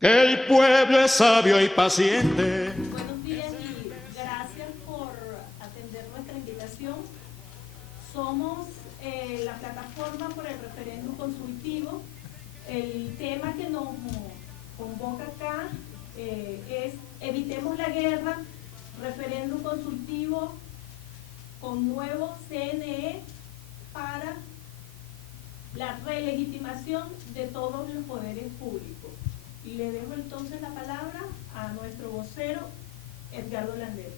El pueblo es sabio y paciente. Buenos días y gracias por atender nuestra invitación. Somos la plataforma por el referéndum consultivo. El tema que nos convoca acá es Evitemos la guerra, referéndum consultivo con nuevo CNE para la relegitimación de todos los poderes públicos. Y le dejo entonces la palabra a nuestro vocero, Edgardo Landero.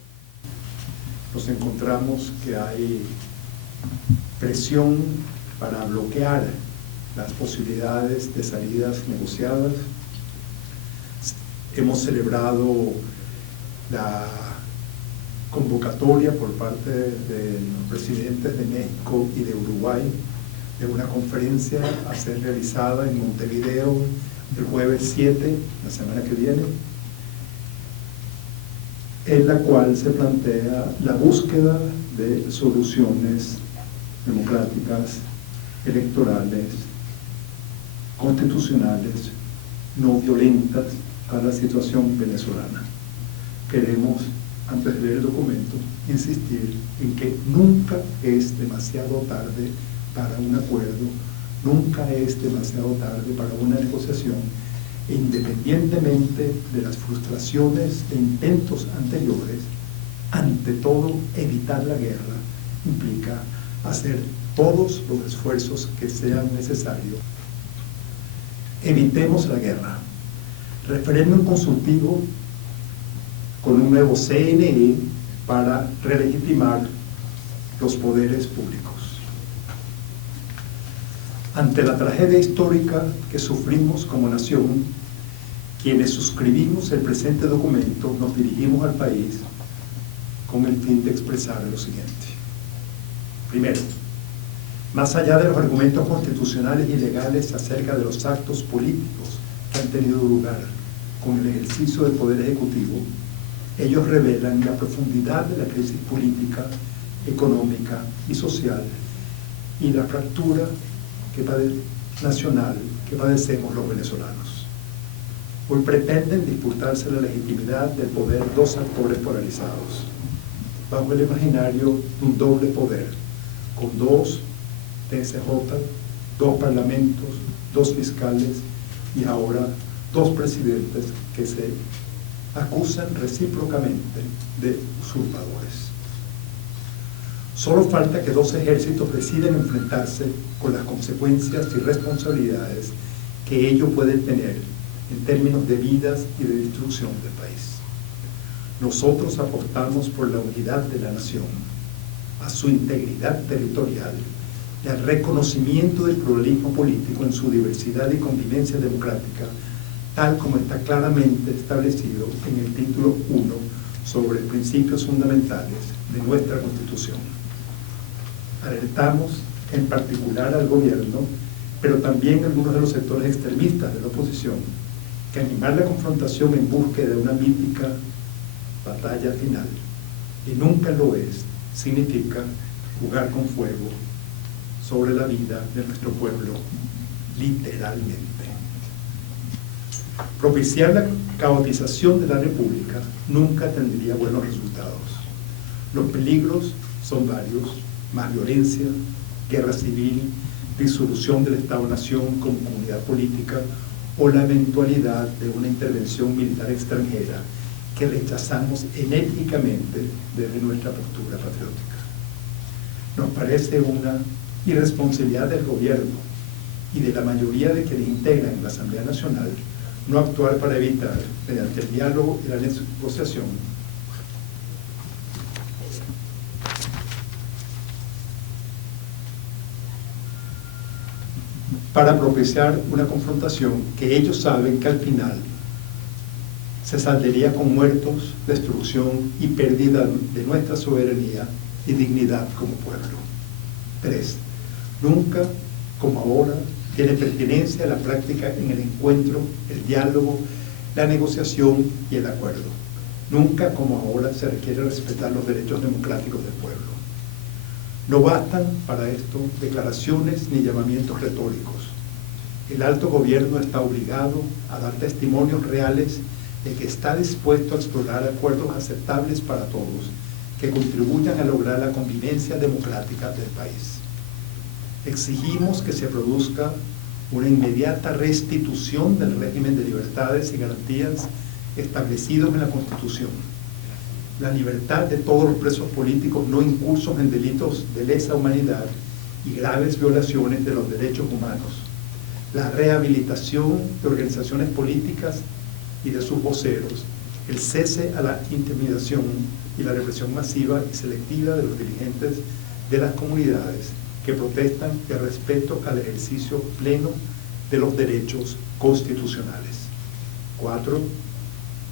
Nos encontramos que hay presión para bloquear las posibilidades de salidas negociadas. Hemos celebrado la convocatoria por parte de los presidentes de México y de Uruguay de una conferencia a ser realizada en Montevideo el jueves 7, la semana que viene, en la cual se plantea la búsqueda de soluciones democráticas, electorales, constitucionales, no violentas a la situación venezolana. Queremos, antes de leer el documento, insistir en que nunca es demasiado tarde para un acuerdo, nunca es demasiado tarde para una negociación, e independientemente de las frustraciones e intentos anteriores, ante todo, evitar la guerra implica hacer todos los esfuerzos que sean necesarios. Evitemos la guerra. Referéndum consultivo con un nuevo CNE para relegitimar los poderes públicos. Ante la tragedia histórica que sufrimos como nación, quienes suscribimos el presente documento nos dirigimos al país con el fin de expresar lo siguiente. Primero, más allá de los argumentos constitucionales y legales acerca de los actos políticos que han tenido lugar con el ejercicio del Poder Ejecutivo, ellos revelan la profundidad de la crisis política, económica y social y la fractura nacional que padecemos los venezolanos. Hoy pretenden disputarse la legitimidad del poder dos actores polarizados, bajo el imaginario de un doble poder, con dos TSJ, dos parlamentos, dos fiscales y ahora dos presidentes que se acusan recíprocamente de usurpadores. Solo falta que dos ejércitos decidan enfrentarse con las consecuencias y responsabilidades que ello puede tener en términos de vidas y de destrucción del país. Nosotros apostamos por la unidad de la nación, a su integridad territorial y al reconocimiento del pluralismo político en su diversidad y convivencia democrática, tal como está claramente establecido en el título 1 sobre principios fundamentales de nuestra Constitución. Alertamos en particular al gobierno, pero también a algunos de los sectores extremistas de la oposición, que animar la confrontación en búsqueda de una mítica batalla final, y nunca lo es, significa jugar con fuego sobre la vida de nuestro pueblo, literalmente. Propiciar la caotización de la República nunca tendría buenos resultados. Los peligros son varios: más violencia, guerra civil, disolución del Estado-Nación como comunidad política o la eventualidad de una intervención militar extranjera que rechazamos enérgicamente desde nuestra postura patriótica. Nos parece una irresponsabilidad del gobierno y de la mayoría de quienes integran la Asamblea Nacional no actuar para evitar, mediante el diálogo y la negociación, para propiciar una confrontación que ellos saben que al final se saldría con muertos, destrucción y pérdida de nuestra soberanía y dignidad como pueblo. 3. Nunca, como ahora, tiene pertinencia la práctica en el encuentro, el diálogo, la negociación y el acuerdo. Nunca, como ahora, se requiere respetar los derechos democráticos del pueblo. No bastan para esto declaraciones ni llamamientos retóricos. El alto gobierno está obligado a dar testimonios reales de que está dispuesto a explorar acuerdos aceptables para todos que contribuyan a lograr la convivencia democrática del país. Exigimos que se produzca una inmediata restitución del régimen de libertades y garantías establecidos en la Constitución, la libertad de todos los presos políticos no incursos en delitos de lesa humanidad y graves violaciones de los derechos humanos, la rehabilitación de organizaciones políticas y de sus voceros, el cese a la intimidación y la represión masiva y selectiva de los dirigentes de las comunidades que protestan y el respeto al ejercicio pleno de los derechos constitucionales. 4.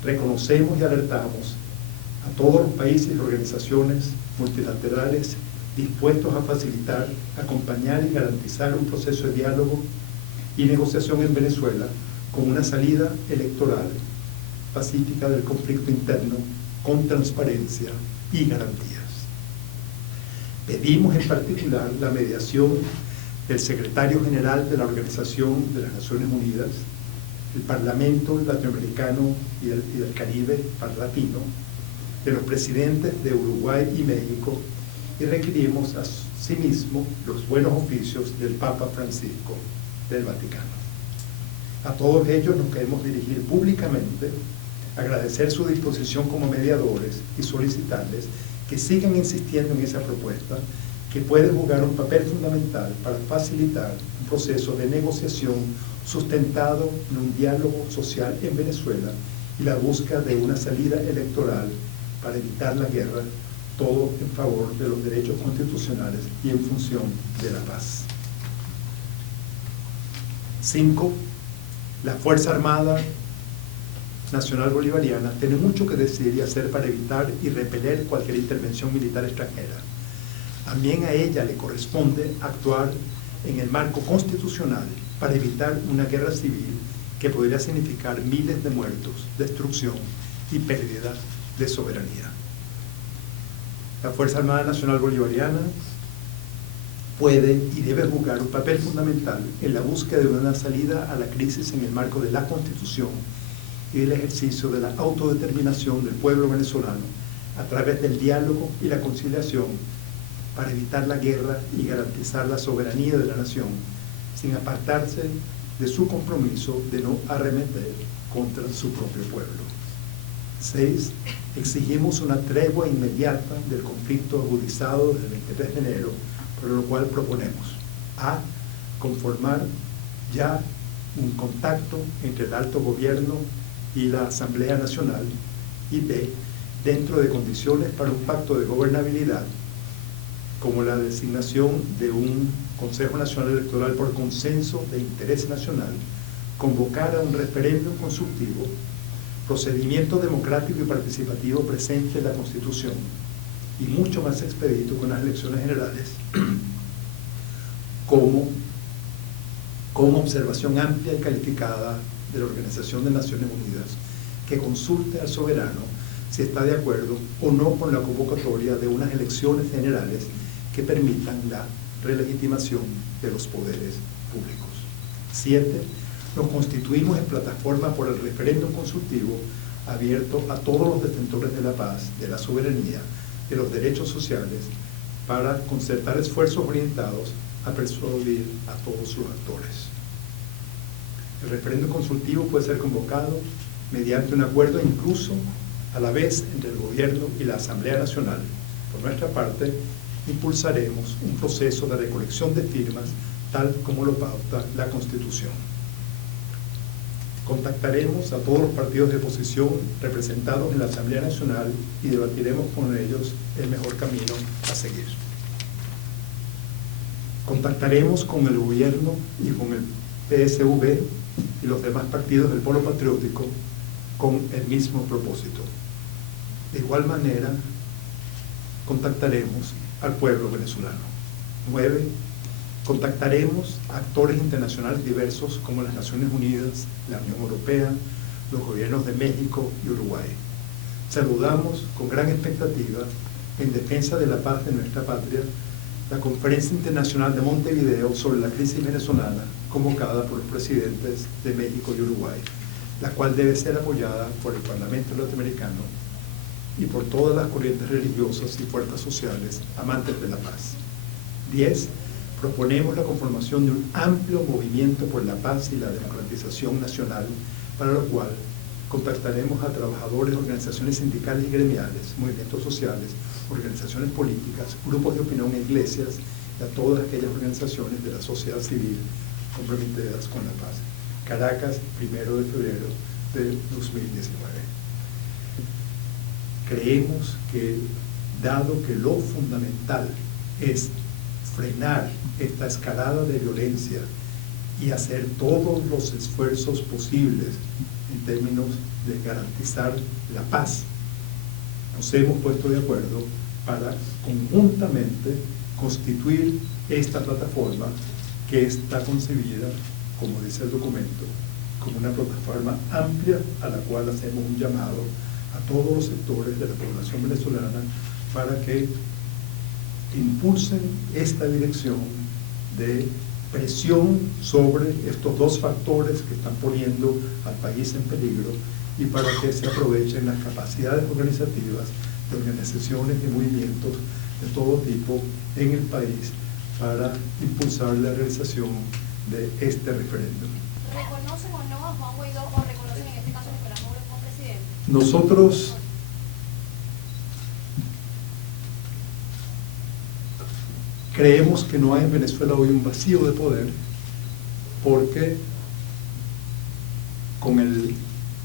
Reconocemos y alertamos a todos los países y organizaciones multilaterales dispuestos a facilitar, acompañar y garantizar un proceso de diálogo y negociación en Venezuela con una salida electoral pacífica del conflicto interno con transparencia y garantías. Pedimos en particular la mediación del secretario general de la Organización de las Naciones Unidas, el Parlamento Latinoamericano y del Caribe Parlatino, de los presidentes de Uruguay y México, y requerimos asimismo los buenos oficios del Papa Francisco del Vaticano. A todos ellos nos queremos dirigir públicamente, agradecer su disposición como mediadores y solicitarles que sigan insistiendo en esa propuesta que puede jugar un papel fundamental para facilitar un proceso de negociación sustentado en un diálogo social en Venezuela y la búsqueda de una salida electoral para evitar la guerra, todo en favor de los derechos constitucionales y en función de la paz. 5. La Fuerza Armada Nacional Bolivariana tiene mucho que decir y hacer para evitar y repeler cualquier intervención militar extranjera. También a ella le corresponde actuar en el marco constitucional para evitar una guerra civil que podría significar miles de muertos, destrucción y pérdida de soberanía. La Fuerza Armada Nacional Bolivariana puede y debe jugar un papel fundamental en la búsqueda de una salida a la crisis en el marco de la Constitución y el ejercicio de la autodeterminación del pueblo venezolano a través del diálogo y la conciliación para evitar la guerra y garantizar la soberanía de la nación, sin apartarse de su compromiso de no arremeter contra su propio pueblo. 6. Exigimos una tregua inmediata del conflicto agudizado desde el 23 de enero, por lo cual proponemos: A. Conformar ya un contacto entre el alto gobierno y la Asamblea Nacional, y B. Dentro de condiciones para un pacto de gobernabilidad, como la designación de un Consejo Nacional Electoral por consenso de interés nacional, convocar a un referéndum consultivo, procedimiento democrático y participativo presente en la Constitución y mucho más expedito con las elecciones generales, como observación amplia y calificada de la Organización de Naciones Unidas, que consulte al soberano si está de acuerdo o no con la convocatoria de unas elecciones generales que permitan la relegitimación de los poderes públicos. 7. Nos constituimos en plataforma por el referéndum consultivo abierto a todos los detentores de la paz, de la soberanía, de los derechos sociales, para concertar esfuerzos orientados a persuadir a todos sus actores. El referéndum consultivo puede ser convocado mediante un acuerdo incluso a la vez entre el gobierno y la Asamblea Nacional. Por nuestra parte, impulsaremos un proceso de recolección de firmas tal como lo pauta la Constitución. Contactaremos a todos los partidos de oposición representados en la Asamblea Nacional y debatiremos con ellos el mejor camino a seguir. Contactaremos con el gobierno y con el PSV y los demás partidos del Polo Patriótico con el mismo propósito. De igual manera, contactaremos al pueblo venezolano. 9. Contactaremos a actores internacionales diversos como las Naciones Unidas, la Unión Europea, los gobiernos de México y Uruguay. Saludamos con gran expectativa, en defensa de la paz de nuestra patria, la Conferencia Internacional de Montevideo sobre la crisis venezolana, convocada por los presidentes de México y Uruguay, la cual debe ser apoyada por el Parlamento norteamericano y por todas las corrientes religiosas y fuerzas sociales amantes de la paz. 10. Proponemos la conformación de un amplio movimiento por la paz y la democratización nacional, para lo cual contactaremos a trabajadores, organizaciones sindicales y gremiales, movimientos sociales, organizaciones políticas, grupos de opinión e iglesias, y a todas aquellas organizaciones de la sociedad civil comprometidas con la paz. Caracas, 1 de febrero de 2019. Creemos que, dado que lo fundamental es frenar esta escalada de violencia y hacer todos los esfuerzos posibles en términos de garantizar la paz, nos hemos puesto de acuerdo para conjuntamente constituir esta plataforma que está concebida, como dice el documento, como una plataforma amplia a la cual hacemos un llamado a todos los sectores de la población venezolana para que impulsen esta dirección de presión sobre estos dos factores que están poniendo al país en peligro, y para que se aprovechen las capacidades organizativas de organizaciones y movimientos de todo tipo en el país para impulsar la realización de este referéndum. ¿Reconocen o no a Juan Guaidó, o reconocen en este caso a Nicolás Maduro como presidente? Nosotros creemos que no hay en Venezuela hoy un vacío de poder, porque con el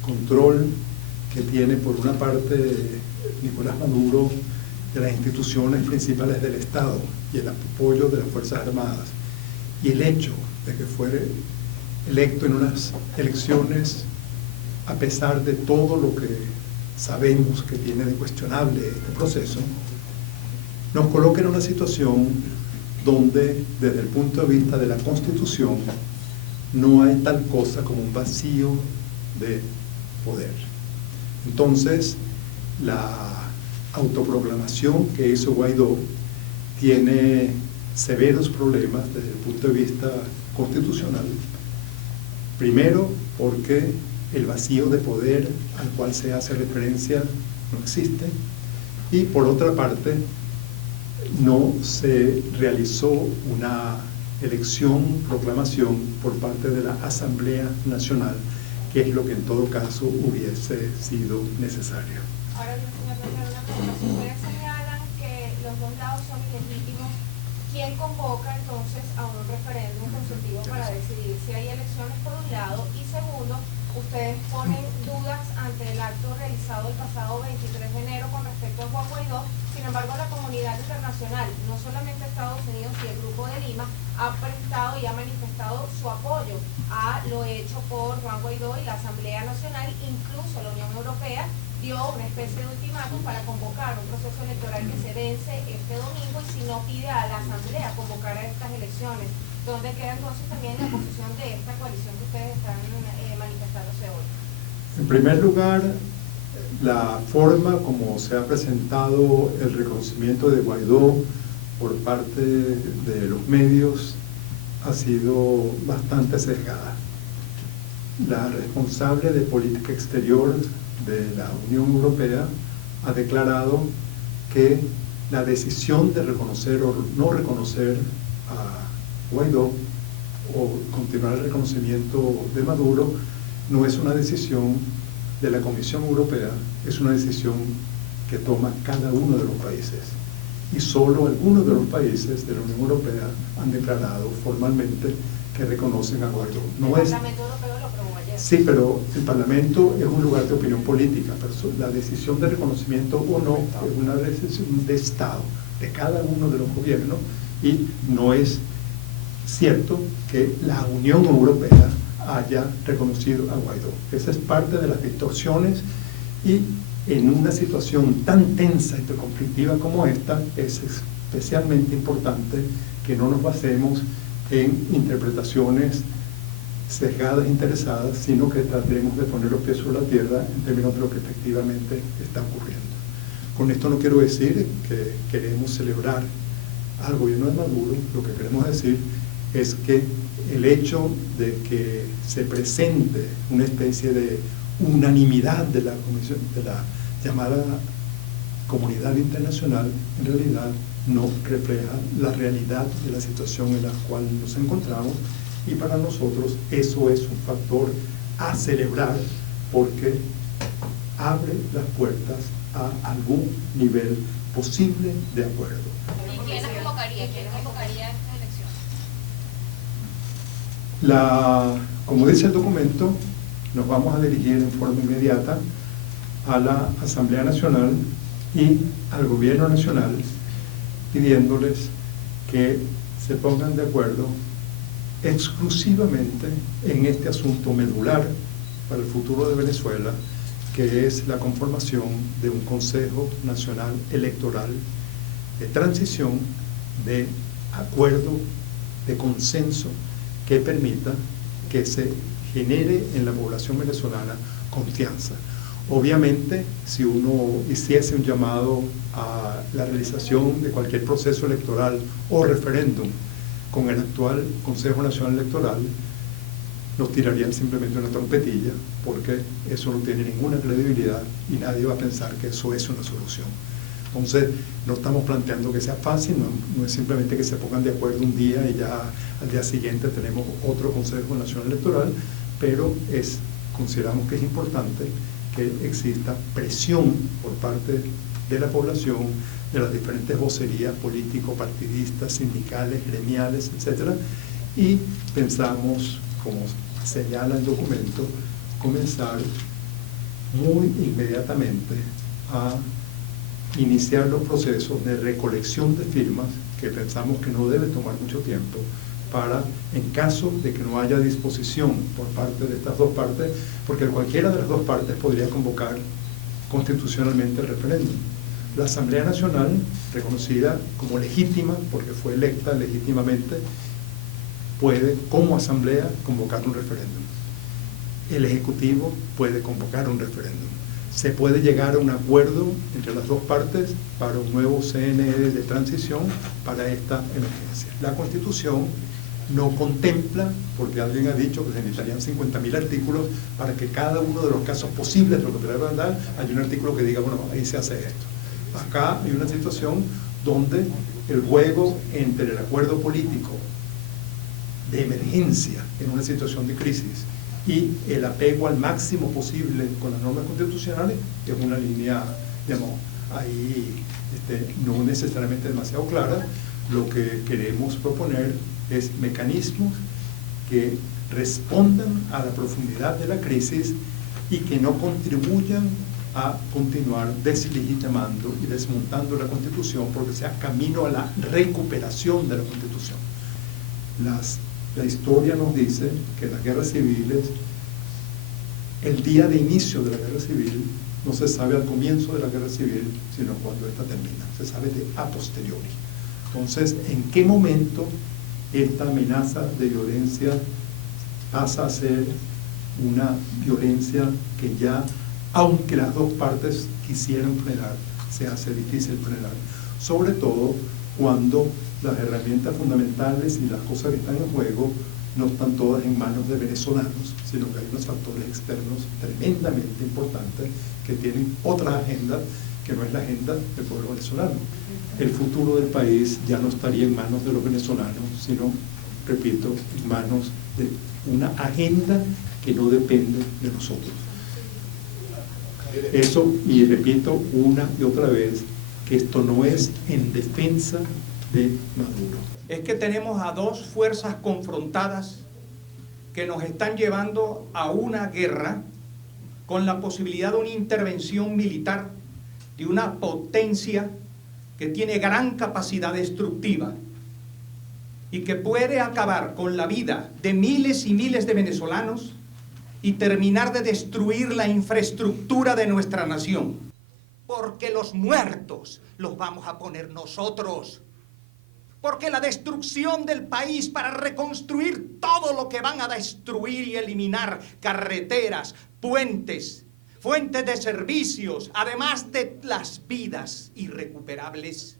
control que tiene por una parte Nicolás Maduro de las instituciones principales del Estado y el apoyo de las Fuerzas Armadas, y el hecho de que fuere electo en unas elecciones a pesar de todo lo que sabemos que tiene de cuestionable este proceso, nos coloca en una situación donde, desde el punto de vista de la Constitución, no hay tal cosa como un vacío de poder. Entonces, la autoproclamación que hizo Guaidó tiene severos problemas desde el punto de vista constitucional. Primero, porque el vacío de poder al cual se hace referencia no existe, y por otra parte, no se realizó una proclamación por parte de la Asamblea Nacional, que es lo que en todo caso hubiese sido necesario. Ahora bien, señor Bernal, una pregunta. Si ustedes señalan que los dos lados son ilegítimos, ¿quién convoca entonces a un referéndum consultivo para decidir si hay elecciones, por un lado? Y segundo, ustedes ponen dudas ante el acto realizado el pasado 23 de enero con respecto a Juan Guaidó. Sin embargo, la comunidad internacional, no solamente Estados Unidos y el Grupo de Lima, ha prestado y ha manifestado su apoyo a lo hecho por Juan Guaidó y la Asamblea Nacional. Incluso la Unión Europea dio una especie de ultimátum para convocar un proceso electoral que se vence este domingo, y si no, pide a la Asamblea convocar a estas elecciones. ¿Dónde queda entonces también la posición de esta coalición que ustedes están manifestándose hoy? En primer lugar, la forma como se ha presentado el reconocimiento de Guaidó por parte de los medios ha sido bastante sesgada. La responsable de política exterior de la Unión Europea ha declarado que la decisión de reconocer o no reconocer a Guaidó o continuar el reconocimiento de Maduro no es una decisión de la Comisión Europea, es una decisión que toma cada uno de los países. Y solo algunos de los países de la Unión Europea han declarado formalmente que reconocen a Guaidó. No el es, Parlamento Europeo lo aprobó ayer. sí, pero el Parlamento es un lugar de opinión política, pero la decisión de reconocimiento o no es una decisión de Estado, de cada uno de los gobiernos, y no es cierto que la Unión Europea haya reconocido a Guaidó. Esa es parte de las distorsiones, y en una situación tan tensa y tan conflictiva como esta, es especialmente importante que no nos basemos en interpretaciones sesgadas, interesadas, sino que tratemos de poner los pies sobre la tierra en términos de lo que efectivamente está ocurriendo. Con esto no quiero decir que queremos celebrar al gobierno de Maduro. Lo que queremos decir es que el hecho de que se presente una especie de unanimidad de la comisión, de la llamada comunidad internacional, en realidad no refleja la realidad de la situación en la cual nos encontramos, y para nosotros eso es un factor a celebrar porque abre las puertas a algún nivel posible de acuerdo. ¿Y quién las convocaría? ¿Quién convocaría estas elecciones? Como dice el documento, nos vamos a dirigir en forma inmediata a la Asamblea Nacional y al Gobierno Nacional pidiéndoles que se pongan de acuerdo exclusivamente en este asunto medular para el futuro de Venezuela, que es la conformación de un Consejo Nacional Electoral de transición, de acuerdo, de consenso, que permita que se genere en la población venezolana confianza. Obviamente, si uno hiciese un llamado a la realización de cualquier proceso electoral o referéndum con el actual Consejo Nacional Electoral, nos tirarían simplemente una trompetilla, porque eso no tiene ninguna credibilidad y nadie va a pensar que eso es una solución. Entonces, no estamos planteando que sea fácil, no es simplemente que se pongan de acuerdo un día y ya al día siguiente tenemos otro Consejo Nacional Electoral, pero consideramos que es importante que exista presión por parte de la población, de las diferentes vocerías políticos, partidistas, sindicales, gremiales, etcétera, y pensamos, como señala el documento, comenzar muy inmediatamente a iniciar los procesos de recolección de firmas, que pensamos que no debe tomar mucho tiempo, para, en caso de que no haya disposición por parte de estas dos partes, porque cualquiera de las dos partes podría convocar constitucionalmente el referéndum. La Asamblea Nacional, reconocida como legítima, porque fue electa legítimamente, puede, como asamblea, convocar un referéndum. El Ejecutivo puede convocar un referéndum. Se puede llegar a un acuerdo entre las dos partes para un nuevo CNE de transición para esta emergencia. La Constitución no contempla, porque alguien ha dicho que se necesitarían 50.000 artículos para que cada uno de los casos posibles de lo que pueda dar, hay un artículo que diga, bueno, ahí se hace esto. Acá hay una situación donde el juego entre el acuerdo político de emergencia en una situación de crisis y el apego al máximo posible con las normas constitucionales es una línea, digamos, ahí no necesariamente demasiado clara. Lo que queremos proponer es mecanismos que respondan a la profundidad de la crisis y que no contribuyan a continuar deslegitimando y desmontando la Constitución, porque sea camino a la recuperación de la Constitución. La historia nos dice que las guerras civiles, el día de inicio de la guerra civil, no se sabe al comienzo de la guerra civil, sino cuando esta termina, se sabe de a posteriori. Entonces, ¿en qué momento esta amenaza de violencia pasa a ser una violencia que ya, aunque las dos partes quisieran frenar, se hace difícil frenar? Sobre todo cuando las herramientas fundamentales y las cosas que están en juego no están todas en manos de venezolanos, sino que hay unos factores externos tremendamente importantes que tienen otra agenda que no es la agenda del pueblo venezolano. El futuro del país ya no estaría en manos de los venezolanos, sino, repito, en manos de una agenda que no depende de nosotros. Eso, y repito una y otra vez, que esto no es en defensa de Maduro. Es que tenemos a dos fuerzas confrontadas que nos están llevando a una guerra con la posibilidad de una intervención militar de una potencia que tiene gran capacidad destructiva y que puede acabar con la vida de miles y miles de venezolanos y terminar de destruir la infraestructura de nuestra nación. Porque los muertos los vamos a poner nosotros. Porque la destrucción del país para reconstruir todo lo que van a destruir y eliminar, carreteras, puentes, fuentes de servicios, además de las vidas irrecuperables,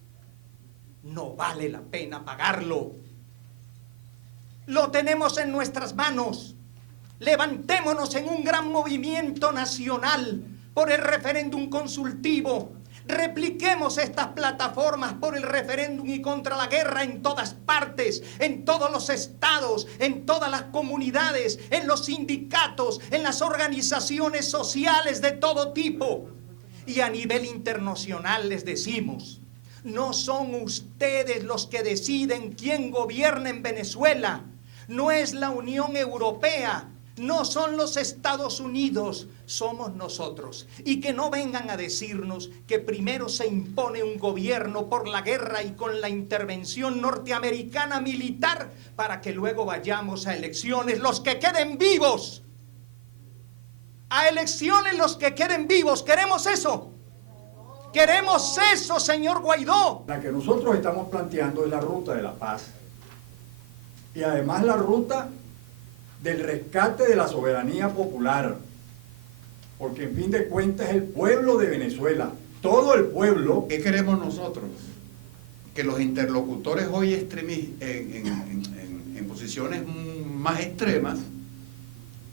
no vale la pena pagarlo. Lo tenemos en nuestras manos. Levantémonos en un gran movimiento nacional por el referéndum consultivo. Repliquemos estas plataformas por el referéndum y contra la guerra en todas partes, en todos los estados, en todas las comunidades, en los sindicatos, en las organizaciones sociales de todo tipo. Y a nivel internacional les decimos, no son ustedes los que deciden quién gobierna en Venezuela, no es la Unión Europea, no son los Estados Unidos, somos nosotros. Y que no vengan a decirnos que primero se impone un gobierno por la guerra y con la intervención norteamericana militar para que luego vayamos a elecciones los que queden vivos. A elecciones los que queden vivos. ¿Queremos eso? Queremos eso, señor Guaidó. La que nosotros estamos planteando es la ruta de la paz. Y además la ruta del rescate de la soberanía popular, porque en fin de cuentas el pueblo de Venezuela, todo el pueblo. ¿Qué queremos nosotros? Que los interlocutores hoy en posiciones más extremas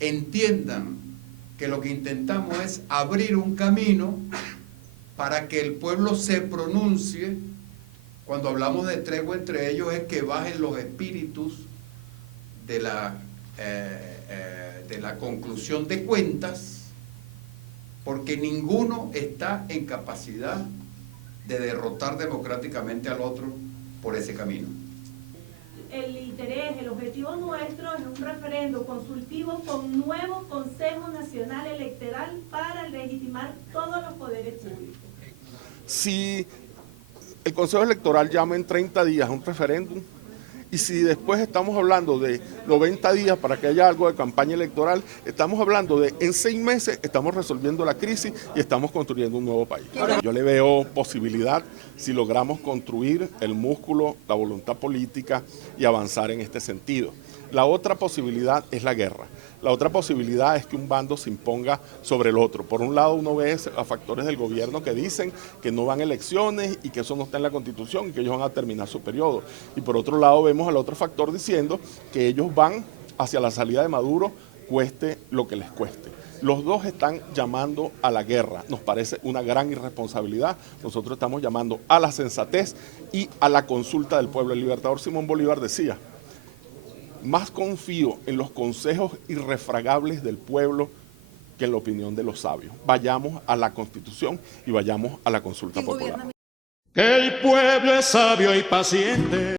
entiendan que lo que intentamos es abrir un camino para que el pueblo se pronuncie. Cuando hablamos de tregua entre ellos es que bajen los espíritus de la conclusión de cuentas, porque ninguno está en capacidad de derrotar democráticamente al otro por ese camino. El interés, el objetivo nuestro es un referendo consultivo con nuevo Consejo Nacional Electoral para legitimar todos los poderes públicos. Si el Consejo Electoral llama en 30 días a un referéndum, y si después estamos hablando de 90 días para que haya algo de campaña electoral, estamos hablando de en 6 meses estamos resolviendo la crisis y estamos construyendo un nuevo país. Yo le veo posibilidad si logramos construir el músculo, la voluntad política y avanzar en este sentido. La otra posibilidad es la guerra. La otra posibilidad es que un bando se imponga sobre el otro. Por un lado uno ve a factores del gobierno que dicen que no van a elecciones y que eso no está en la Constitución y que ellos van a terminar su periodo. Y por otro lado vemos al otro factor diciendo que ellos van hacia la salida de Maduro, cueste lo que les cueste. Los dos están llamando a la guerra. Nos parece una gran irresponsabilidad. Nosotros estamos llamando a la sensatez y a la consulta del pueblo. El libertador Simón Bolívar decía: más confío en los consejos irrefragables del pueblo que en la opinión de los sabios. Vayamos a la Constitución y vayamos a la consulta popular. Que el pueblo es sabio y paciente.